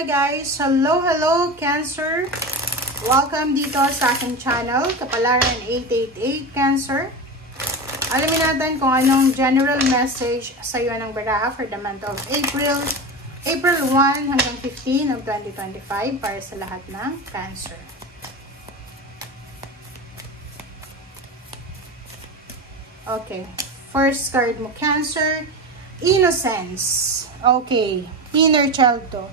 Hi guys! Hello Cancer! Welcome dito sa aking channel, Kapalaran 888 Cancer. Alamin natin kung anong general message sa iyo ng baraha for the month of April 1 hanggang 15 of 2025 para sa lahat ng Cancer. Okay. First card mo, Cancer. Innocence. Okay. Inner child to.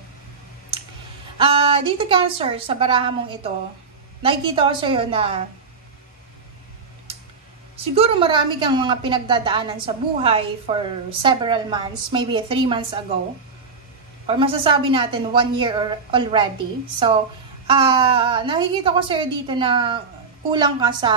Dito Cancer, sa baraha mong ito, nakikita ko sa iyo na siguro marami kang mga pinagdadaanan sa buhay for several months, maybe 3 months ago, or masasabi natin 1 year already. So, nakikita ko sa iyo dito na kulang ka sa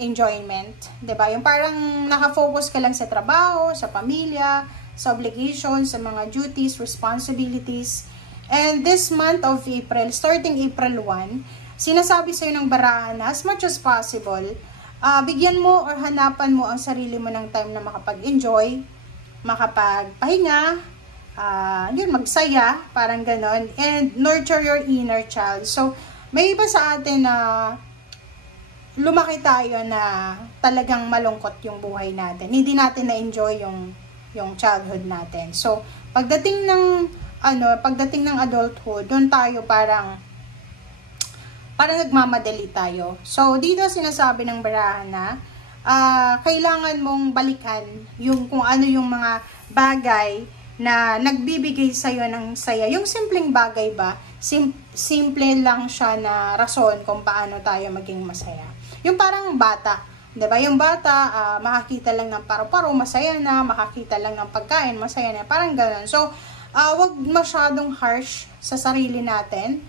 enjoyment, 'di ba? Yung parang naka-focus ka lang sa trabaho, sa pamilya, sa obligations, sa mga duties, responsibilities. And this month of April, starting April 1, sinasabi sa'yo ng barahan na as much as possible, bigyan mo or hanapan mo ang sarili mo ng time na makapag-enjoy, makapagpahinga, yun, magsaya, parang ganon, and nurture your inner child. So, may iba sa atin na lumaki tayo na talagang malungkot yung buhay natin. Hindi natin na-enjoy yung childhood natin. So, pagdating ng adulthood, doon tayo parang nagmamadali tayo. So, dito sinasabi ng barahan na kailangan mong balikan yung kung ano yung mga bagay na nagbibigay sa'yo ng saya. Yung simpleng bagay ba, simple lang siya na rason kung paano tayo maging masaya. Yung parang bata, 'di ba? Yung bata, makakita lang ng paru-paro, masaya na, makakita lang ng pagkain, masaya na, parang gano'n. So, wag masyadong harsh sa sarili natin,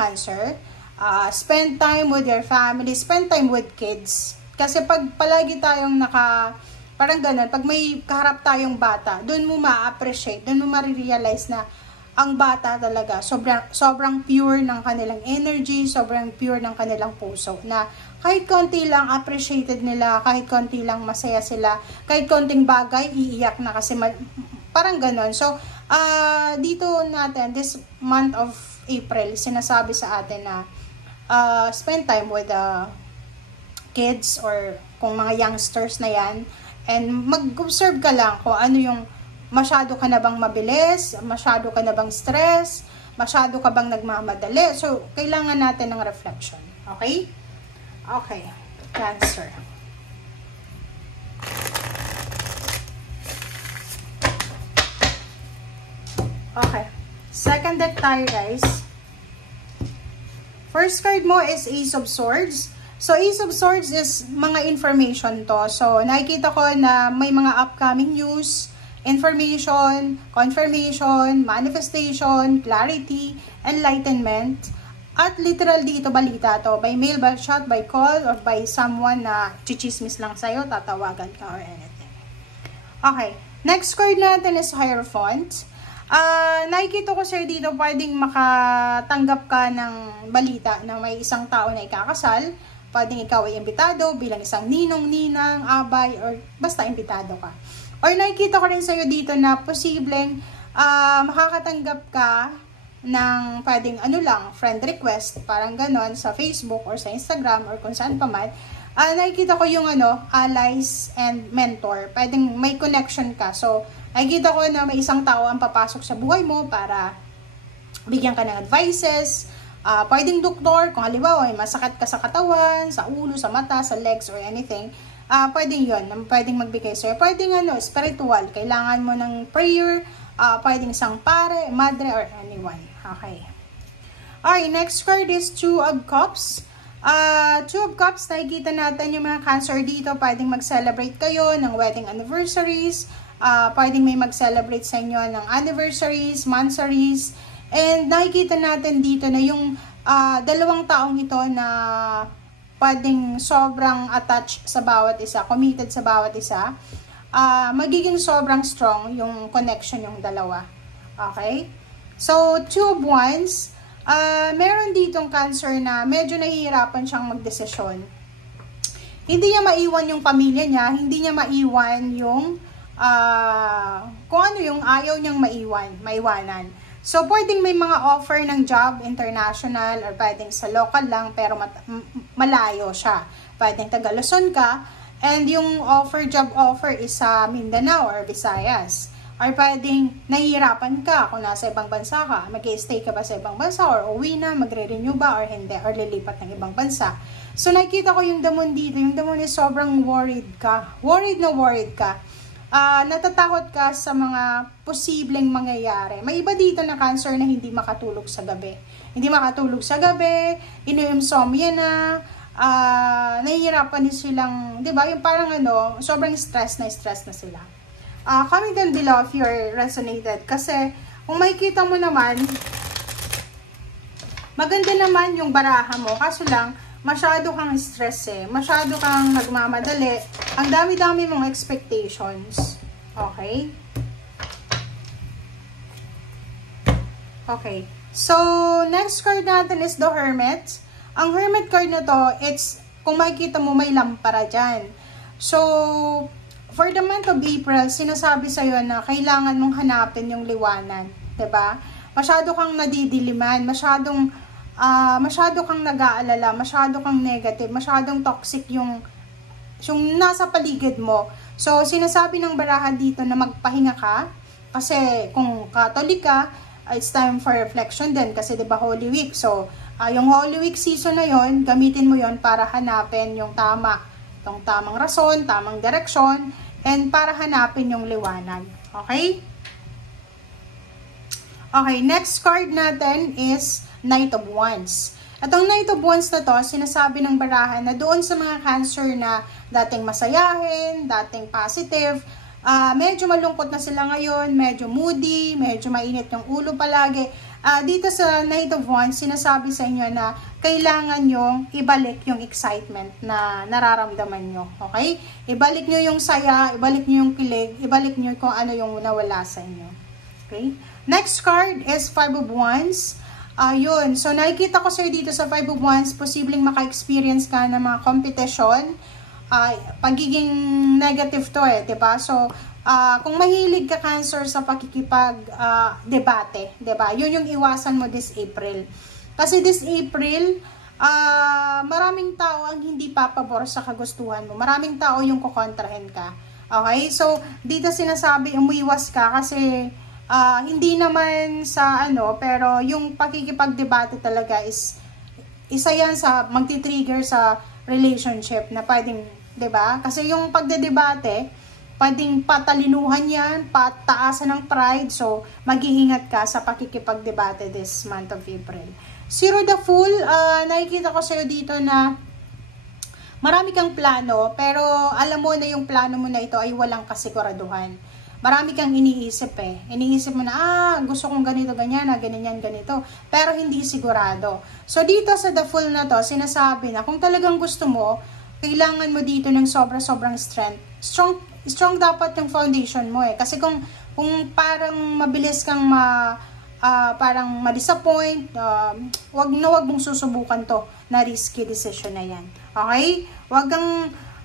Cancer. Spend time with your family, spend time with kids. Kasi pag palagi tayong parang gano'n, pag may kaharap tayong bata, doon mo ma-appreciate, doon mo ma-realize na ang bata talaga, sobrang pure ng kanilang energy, sobrang pure ng kanilang puso, na kahit konti lang appreciated nila, kahit konti lang masaya sila, kahit konting bagay, iiyak na kasi parang ganon. So, dito natin, this month of April, sinasabi sa atin na spend time with the kids or kung mga youngsters na yan, and mag-observe ka lang kung ano yung masyado ka na bang mabilis, masyado ka na bang stress, masyado ka bang nagmamadali. So, kailangan natin ng reflection. Okay? Okay. Cancer. Okay. Second deck tayo, guys. First card mo is Ace of Swords. So, Ace of Swords is mga information to. So, nakikita ko na may mga upcoming news, information, confirmation, manifestation, clarity, enlightenment, at literal dito balita to, by mail, by chat, by call, or by someone na chichismis lang sa'yo, tatawagan ka or anything. Okay, next card natin is Hierophant. Nakikita ko sa'yo dito, pwedeng makatanggap ka ng balita na may isang tao na ikakasal, pwedeng ikaw ay imbitado bilang isang ninong, ninang, abay, or basta imbitado ka. Or nakikita ko rin sa'yo dito na posibleng makakatanggap ka ng pwedeng friend request, parang ganon, sa Facebook or sa Instagram or kung saan pa man. Nakikita ko yung allies and mentor. Pwedeng may connection ka. So, nakikita ko na may isang tao ang papasok sa buhay mo para bigyan ka ng advices. Pwedeng doktor, kung halimbawa may masakit ka sa katawan, sa ulo, sa mata, sa legs or anything. Pwedeng yun, pwedeng magbigay sa'yo. Pwedeng spiritual, kailangan mo ng prayer, pwedeng isang pare, madre, or anyone. Okay. Alright, next card is Two of Cups. Two of Cups, nakikita natin yung mga Cancer dito, pwedeng mag-celebrate kayo ng wedding anniversaries, pwedeng may mag-celebrate sa inyo ng anniversaries, monthsaries, and nakikita natin dito na yung dalawang taong ito na pwedeng sobrang attached sa bawat isa, committed sa bawat isa, magiging sobrang strong yung connection yung dalawa. Okay? So, Two of Wands, meron ditong Cancer na medyo nahihirapan siyang magdesisyon. Hindi niya maiwan yung pamilya niya, hindi niya maiwan yung kung ano yung ayaw niyang maiwanan. So, pwedeng may mga offer ng job international or pwedeng sa local lang pero malayo siya. Pwedeng taga Luzon ka and yung job offer is sa Mindanao or Visayas. Or pwedeng nahihirapan ka kung nasa ibang bansa ka. Mag-i-stay ka ba sa ibang bansa or uwi na, magre-renew ba or hindi, or lilipat ng ibang bansa. So, nakikita ko yung damon dito. Yung damon is sobrang worried ka. Worried na worried ka. Natatakot ka sa mga posibleng mangyayari. May iba dito na cancer na hindi makatulog sa gabi. Hindi makatulog sa gabi, inu-insomnia na, nahihirapan din silang, di ba, yung parang sobrang stress na sila. Comment down below if you're resonated. Kasi, kung makikita mo naman, maganda naman yung baraha mo. Kaso lang, masyado kang stress masyado kang nagmamadali, ang dami-dami mong expectations. Okay? Okay. So, next card natin is the Hermit. Ang Hermit card na to, it's, kung makikita mo, may lampara dyan. So, for the month of April, sinasabi sa'yo na kailangan mong hanapin yung liwanag. Diba? Masyado kang nadidiliman, masyado kang nag-aalala, masyado kang negative, masyadong toxic yung nasa paligid mo. So, sinasabi ng baraha dito na magpahinga ka. Kasi, kung Catholic ka, it's time for reflection din. Kasi, diba, Holy Week. So, yung Holy Week season na yon, gamitin mo yon para hanapin yung tamang rason, tamang direksyon, and para hanapin yung liwanag. Okay? Okay, next card natin is Knight of Wands. Atong Knight of Wands na to, sinasabi ng barahan na doon sa mga Cancer na dating masayahin, dating positive, medyo malungkot na sila ngayon, medyo moody, medyo mainit yung ulo palagi. Dito sa Knight of Wands, sinasabi sa inyo na kailangan nyo ibalik yung excitement na nararamdaman nyo. Okay? Ibalik nyo yung saya, ibalik nyo yung kilig, ibalik nyo kung ano yung nawala sa inyo. Okay? Next card is Five of Wands. Yun. So, nakikita ko sa'yo dito sa Five of Wands, posibleng maka-experience ka ng mga competition. Pagiging negative to diba? So, kung mahilig ka Cancer sa pakikipag-debate, diba? Yun yung iwasan mo this April. Kasi this April, maraming tao ang hindi papabor sa kagustuhan mo. Maraming tao yung kukontrahin ka. Okay? So, dito sinasabi, umuiwas ka kasi hindi naman sa pero yung pakikipag-debate talaga is isa yan sa magti-trigger sa relationship na pwedeng, 'di ba? Kasi yung pagdedebate, pwedeng patalinuhan yan, pataasan ng pride. So, mag-iingat ka sa pakikipag-debate this month of April. Zero the Fool, nakikita ko sa'yo dito na marami kang plano, pero alam mo na yung plano mo na ito ay walang kasiguraduhan. Marami kang iniisip Iniisip mo na, gusto kong ganito, ganyan, ganyan, ganito. Pero hindi sigurado. So, dito sa The Fool na to, sinasabi na kung talagang gusto mo, kailangan mo dito ng sobra-sobrang strength. Strong dapat yung foundation mo Kasi kung parang mabilis kang parang ma-disappoint, wag mong susubukan to na risky decision na yan. Okay?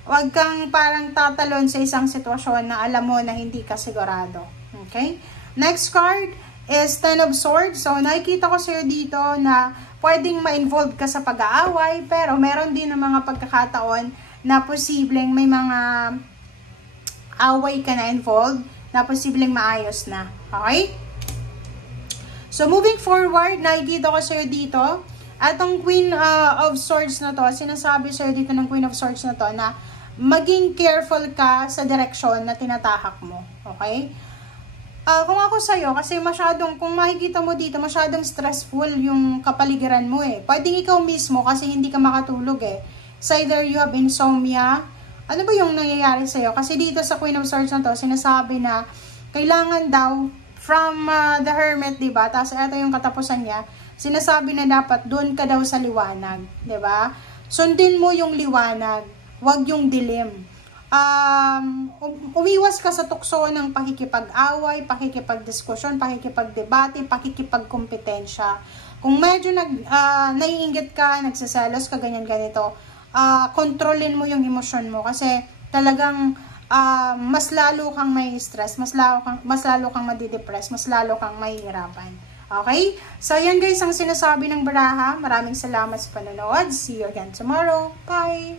Wag kang parang tatalon sa isang sitwasyon na alam mo na hindi ka sigurado. Okay? Next card is Ten of Swords. So, nakikita ko sa'yo dito na pwedeng ma-involve ka sa pag-aaway, pero meron din ng mga pagkakataon na posibleng may mga away ka na involved, na posibleng maayos na. Okay? So, moving forward, nakikita ko sa'yo dito, atong Queen of Swords na to, sinasabi sa'yo dito ng Queen of Swords na to, na maging careful ka sa direksyon na tinatahak mo. Okay? Kung ako sa'yo, kasi kung makikita mo dito, masyadong stressful yung kapaligiran mo Pwedeng ikaw mismo kasi hindi ka makatulog It's either you have insomnia. Ano ba yung nangyayari sa'yo? Kasi dito sa Queen of Swords na to, sinasabi na kailangan daw from the Hermit, diba? Tapos ito yung katapusan niya. Sinasabi na dapat doon ka daw sa liwanag. Diba? Sundin mo yung liwanag. Huwag yung dilim. Umiwas ka sa tukso ng pakikipag-away, pakikipag-diskusyon, pakikipag-debate, pakikipag-kompetensya. Kung medyo naiinggit ka, nagsiselos ka, ganyan-ganito, kontrolin mo yung emosyon mo kasi talagang mas lalo kang may stress, mas lalo kang madidepress, mas lalo kang mahihirapan. Okay? So, yan guys ang sinasabi ng baraha. Maraming salamat sa panonood. See you again tomorrow. Bye!